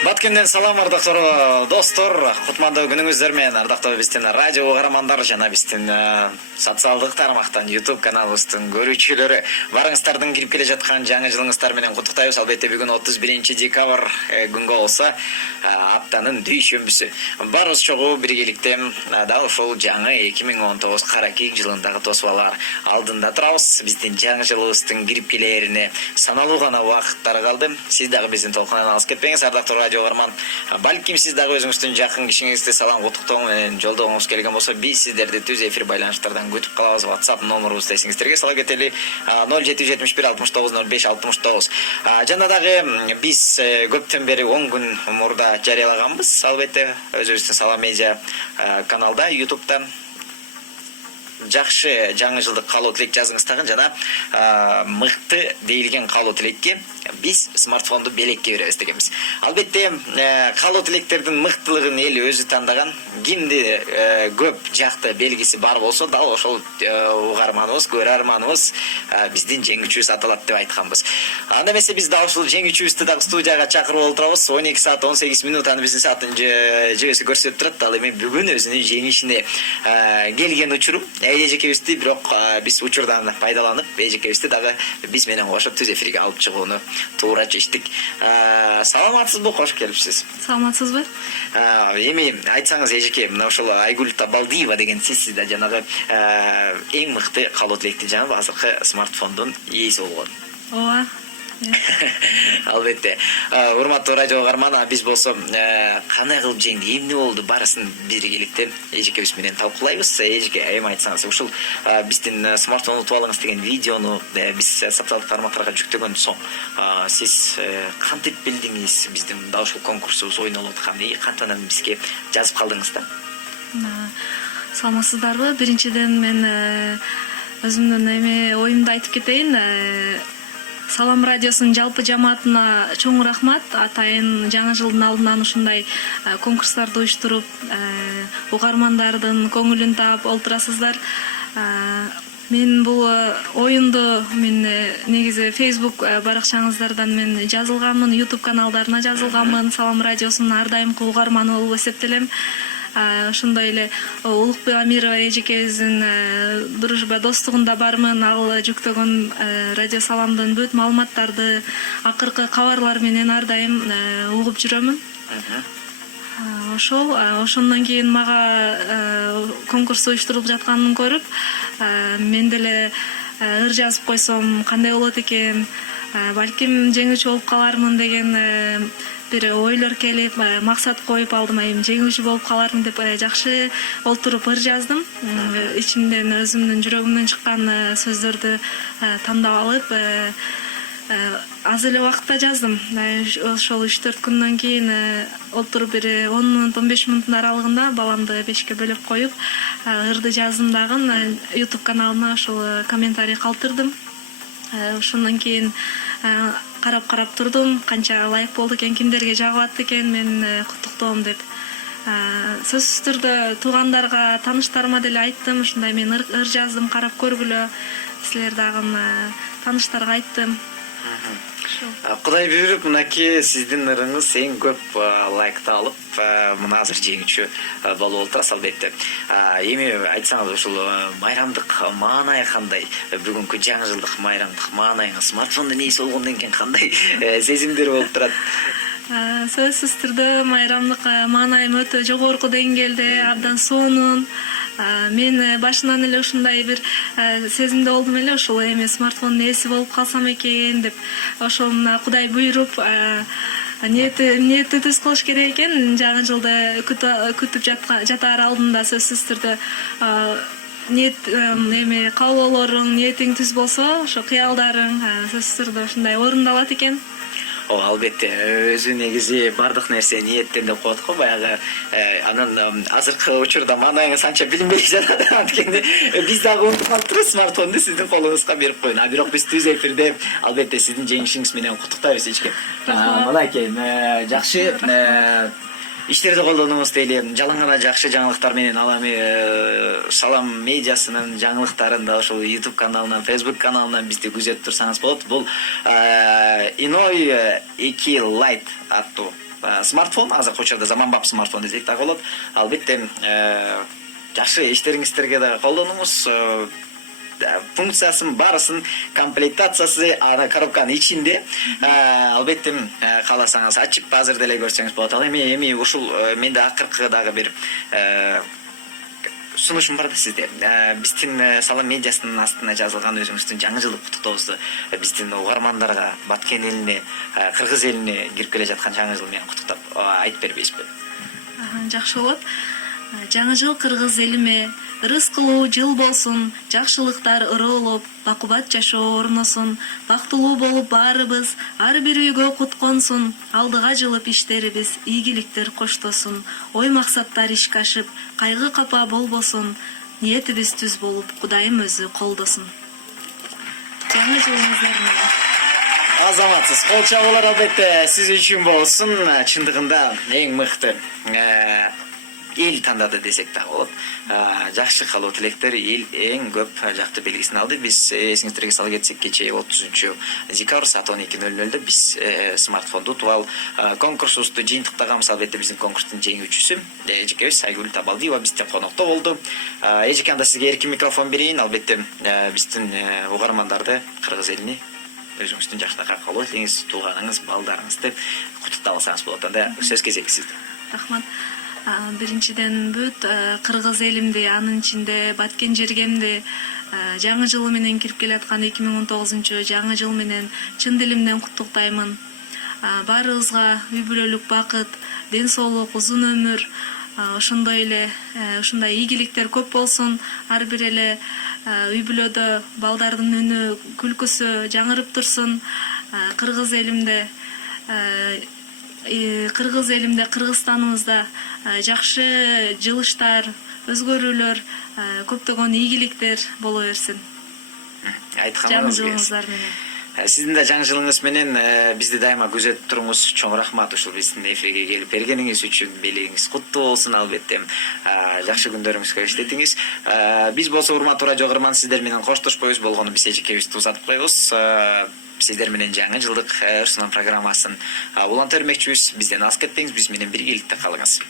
Баткенден салам ардактуу достор, кутмандуу күнүңүздөр менен ардактуу биздин радио угармандар жана биздин социалдык тармактан YouTube каналыбыздын көрүүчүлөрү, барыңыздардын кирип келе жаткан жаңы жылыңыздар менен куттуктайбыз. Албетте бүгүн 31 декабрь күнгө болсо аптанын дүйшөмбүсү. Барыбыз чогуу биргеликте дал ушул жаңы 2019 кара кийик жылындагы тосбалар алдында турабыз. Биздин жаңы жылыбыздын кирип келерине саналуу гана убакыттар калды. Сиз дагы биздин толкундан алыс кетпеңиз, ардактуу радио угарман. Балким сиз дагы өзүңүздүн жакын кишиңизди салам куттуктоо менен жолдогуңуз келген болсо, биз сиздерди түз эфир байланыштардан күтүп калабыз. WhatsApp номерубузду эсиңиздерге сала кетели 0771 69 05 69. Жана дагы биз көптөн бери 10 күн мурда жарыялаганбыз. Албетте өзүбүздүн Салам медиа каналда, YouTube'да жакшы жаңы жылдык каалоо тилек жазыңыз жана мыкты дейилген каалоо тилекке биз смартфонду белекке беребиз дегенбиз. Албетте каалоо тилектердин мыктылыгын эл өзү тандаган. Кимди көп жакты белгиси бар болсо, дал ошол угарманыбыз, көрөрманыбыз биздин жеңүүчүбүз аталат деп айтканбыз. Анда эмесе биз дал ушул жеңүүчүбүздү дагы студияга чакырып олтурабыз. 12 саат 18 минутаны биздин сааттын жебеси көрсөтүп турат. Ал эми бүгүн өзүнүн жеңишине келген учурум. Эжекебизди бирок биз учурдан пайдаланып, эжекебизди дагы биз менен кошуп түз эфирге алып чыгууну туура чечтик. Саламатсызбы, кош келипсиз. Саламатсызбы? Эми айтсаңыз эжеке, мына ошол Айгүл Табалдиева деген сиз да жанагы эң мыкты каалоо тилекти жанагы азыркы смартфондун ээси болгон. Ооба. Албетте. Урматтуу радио угарман, биз болсо кандай кылып жеңди, эмне болду, барысын биргеликте эжекебиз менен талкуулайбыз. Эжеке, эми айтсаңыз, ушул биздин смартфон утуп алыңыз деген видеону биз социалдык тармактарга жүктөгөн соң сиз кантип билдиңиз биздин да ушул конкурсубуз ойнолуп атканын, кантанан бизге жазып калдыңыз да? Саламатсыздарбы? Биринчиден мен өзүмдүн оюмду айтып кетейин. Салам радиосунун жалпы жамаатына чоң рахмат. Атайын жаңы жылдын алдынан ушундай конкурстарды уюштуруп, угармандардын көңүлүн таап олтурасыздар. Мен бул оюнду негизи Facebook баракчаңыздардан мен жазылганмын, YouTube каналдарына жазылганмын. Салам радиосунун ар дайымкы угарманы болуп эсептелем. Ошондой эле Улукбек Амирова эжекебиздин дружба достугунда бармын. Ал жүктөгөн радио Саламдын бүт маалыматтарды, акыркы кабарлар менен ар дайым угуп жүрөмүн. Ошондон кийин мага конкурс уюштурулуп жатканын көрүп, мен деле ыр жазып койсом кандай болот экен, балким жеңүүчү болуп калармын деген бир ойлор келип, максат коюп алдым. Жеңүүчү болуп калармын деп жакшы олтуруп ыр жаздым. Ичимден өзүмдүн жүрөгүмдөн чыккан сөздөрдү тандап алып, аз эле убакытта жаздым. Ошол 3-4 күндөн кийин олтуруп бир 10 мүнөт, 15 мүнөттүн аралыгында баламды 5ке бөлүп коюп, ырды жаздым дагы. YouTube каналына ошол комментарий калтырдым. Ошондон кийин карап турдум, канча лайк болду экен, кимдерге жагат экен, мен куттуктоом деп. Сөзсүз түрдө туугандарга, тааныштарыма деле айттым, ушундай мен ыр жаздым, карап көргүлө. Силер дагы тааныштарга айттым. Кудай буйруп, мынакей сиздин ырыңыз эң көп лайкты алып, мына азыр жеңүүчү болуп олтурасыз албетте. Эми айтсаңыз, ушул майрамдык маанай кандай? Бүгүнкү жаңы жылдык майрамдык маанайыңыз смартфондун ээси болгондон кийин кандай сезимдер болуп турат? Сөзсүз түрдө майрамдык маанайым өтө жогорку деңгээлде, абдан сонун. Мен башынан эле ушундай бир сезимде болдум эле, ушул эми смартфондун ээси болуп калсам экен деп. Ошол Кудай буйруп, ниетти түз кылыш керек экен. Жаңы жылды күтүп жатаар алдында сөзсүз түрдө ниет каалоолоруң, ниетиң түз болсо, ошо кыялдарың сөзсүз түрдө ушундай орундалат экен. Албетте, өзү негизи бардык нерсе ниеттен деп коет го, баягы анан азыркы учурда маанайыңыз анча билинбей жатат. Анткени биз дагы унутуп калыптырбыз, смартфонду сиздин колуңузга берип коюн. Бирок биз түз эфирде албетте сиздин жеңишиңиз менен куттуктайбыз эчке. Мынакей жакшы иштерди колдонуңуз дейли. Жалаң гана жакшы жаңылыктар менен ал эми Салам медиасынын жаңылыктарын да ошол YouTube каналынан, Facebook каналынан бизди күзөтүп турсаңыз болот. Бул Иной 2 Lite аттуу смартфон, азыркы учурда заманбап смартфон десек дагы болот. Албетте жакшы иштериңиздерге да колдонуңуз. Функциясын барысын, комплектациясы ана коробканын ичинде. Албетте кааласаңыз ачып азыр деле көрсөңүз болот. Ал эми ушул менде акыркы дагы бир сунушум бар да сизде. Биздин салам медиасынын астына жазылган өзүңүздүн жаңы жылдык куттуктообузду биздин угармандарга, Баткен элине, Кыргыз элине кирип келе жаткан жаңы жыл менен куттуктап айтып бербейсизби? Жакшы болот. Жаңы жыл кыргыз элиме ырыскылуу жыл болсун, жакшылыктар ырыылып, бакубат жашоо орносун, бактылуу болуп баарыбыз, ар бир үйгө кут консун, алдыга жылып иштерибиз, ийгиликтер коштосун, ой максаттар ишке ашып, кайгы капа болбосун, ниетибиз түз болуп, Кудайым өзү колдосун. Жаңы жылыңыздар менен. Азаматсыз кол чабуулар албетте сиз үчүн болсун. Чындыгында эң мыкты эл тандады десек да болот. Жакшы калуу тилектер эл эң көп жакты белгисин алды. Биз эсиңиздерге сала кетсек, кечээ 30-декабрь саат 12:00 биз смартфонду утуп алып конкурсубузду жыйынтыктаганбыз. Албетте биздин конкурстун жеңүүчүсү эжекебиз Айгүл Табалдиева биздин конокто болду. Эжеке, анда сизге эркин микрофон берейин. Албетте биздин угармандарды, кыргыз элини өзүңүздүн жакшынакай калуу тилеңиз, тууганыңыз, балдарыңызды куттуктап алсаңыз болот. Анда сөз кезеги сизде. Рахмат. Биринчиден бүт кыргыз элимди, анын ичинде Баткен жергемди жаңы жылы менен кирип келаткан 2019 жаңы жыл менен чын дилимден куттуктаймын. Баарыбызга үй бүлөлүк бакыт, ден соолук, узун өмүр, ошондой эле ушундай ийгиликтер көп болсун. Ар бир эле үй бүлөдө балдардын үнү, күлкүсү жаңырып турсун. Кыргыз элимде, Кыргызстаныбызда жакшы жылыштар, өзгөрүүлөр, көптөгөн ийгиликтер боло берсин. Жаңы жылыңыздар менен. Сиздин да жаңы жылыңыз менен бизди дайыма күзөтүп туруңуз. Чоң рахмат ушул биздин эфирге келип бергениңиз үчүн. Белегиңиз куттуу болсун албетте. Жакшы күндөрүңүзгө иштетиңиз. Биз болсо урматтуу радио угарман сиздер менен коштошпойбуз, болгону биз эжекебизди узатып коебуз. Сиздер менен жаңы жылдык Өрсунан программасын уланта бермекчибиз. Бизден алыс кетпеңиз, биз менен биргеликте калыңыз.